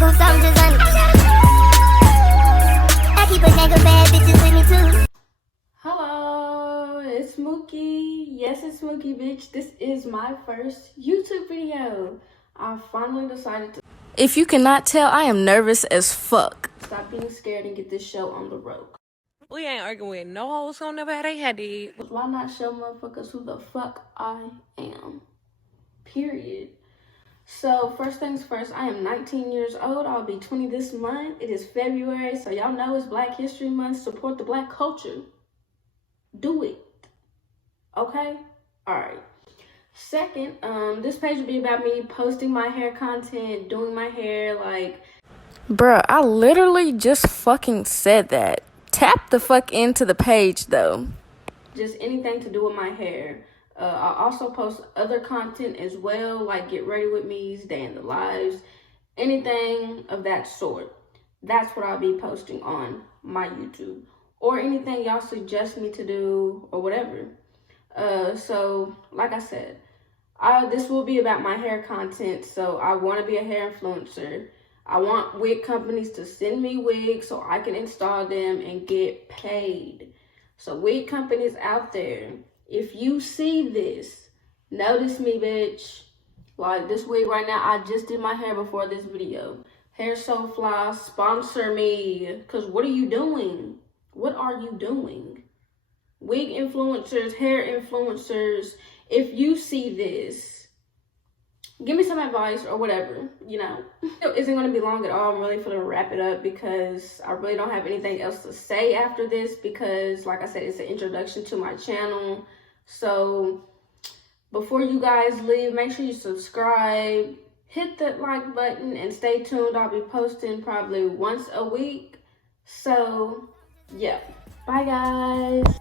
cool, so I'm just on it. I keep a gang of bad bitches with me too. Hello, it's Mookie. Yes, it's Mookie, bitch. This is my first YouTube video. I finally decided to. If you cannot tell, I am nervous as fuck. Stop being scared and get this show on the road. We ain't arguing with no hoes gonna never have they heady. Why not show motherfuckers who the fuck I am? Period. So, first things first, I am 19 years old. I'll be 20 this month. It is February, so y'all know it's Black History Month. Support the Black culture. Do it. Okay? Alright. Second, this page will be about me posting my hair content, doing my hair, like... Bruh, I literally just fucking said that. Tap the fuck into the page, though. Just anything to do with my hair. I also post other content as well, like Get Ready With Me's, Day in the Lives, anything of that sort. That's what I'll be posting on my YouTube. Or anything y'all suggest me to do, or whatever. So, like I said, this will be about my hair content, so I want to be a hair influencer. I want wig companies to send me wigs so I can install them and get paid. So wig companies out there, if you see this, notice me, bitch. Like this wig right now, I just did my hair before this video. Hair So Fly, sponsor me. Because what are you doing? What are you doing? Wig influencers, hair influencers, if you see this, give me some advice or whatever, you know. It isn't going to be long at all. I'm really going to wrap it up because I really don't have anything else to say after this because, like I said, it's an introduction to my channel. So, before you guys leave, make sure you subscribe, hit that like button, and stay tuned. I'll be posting probably once a week. So, yeah. Bye, guys.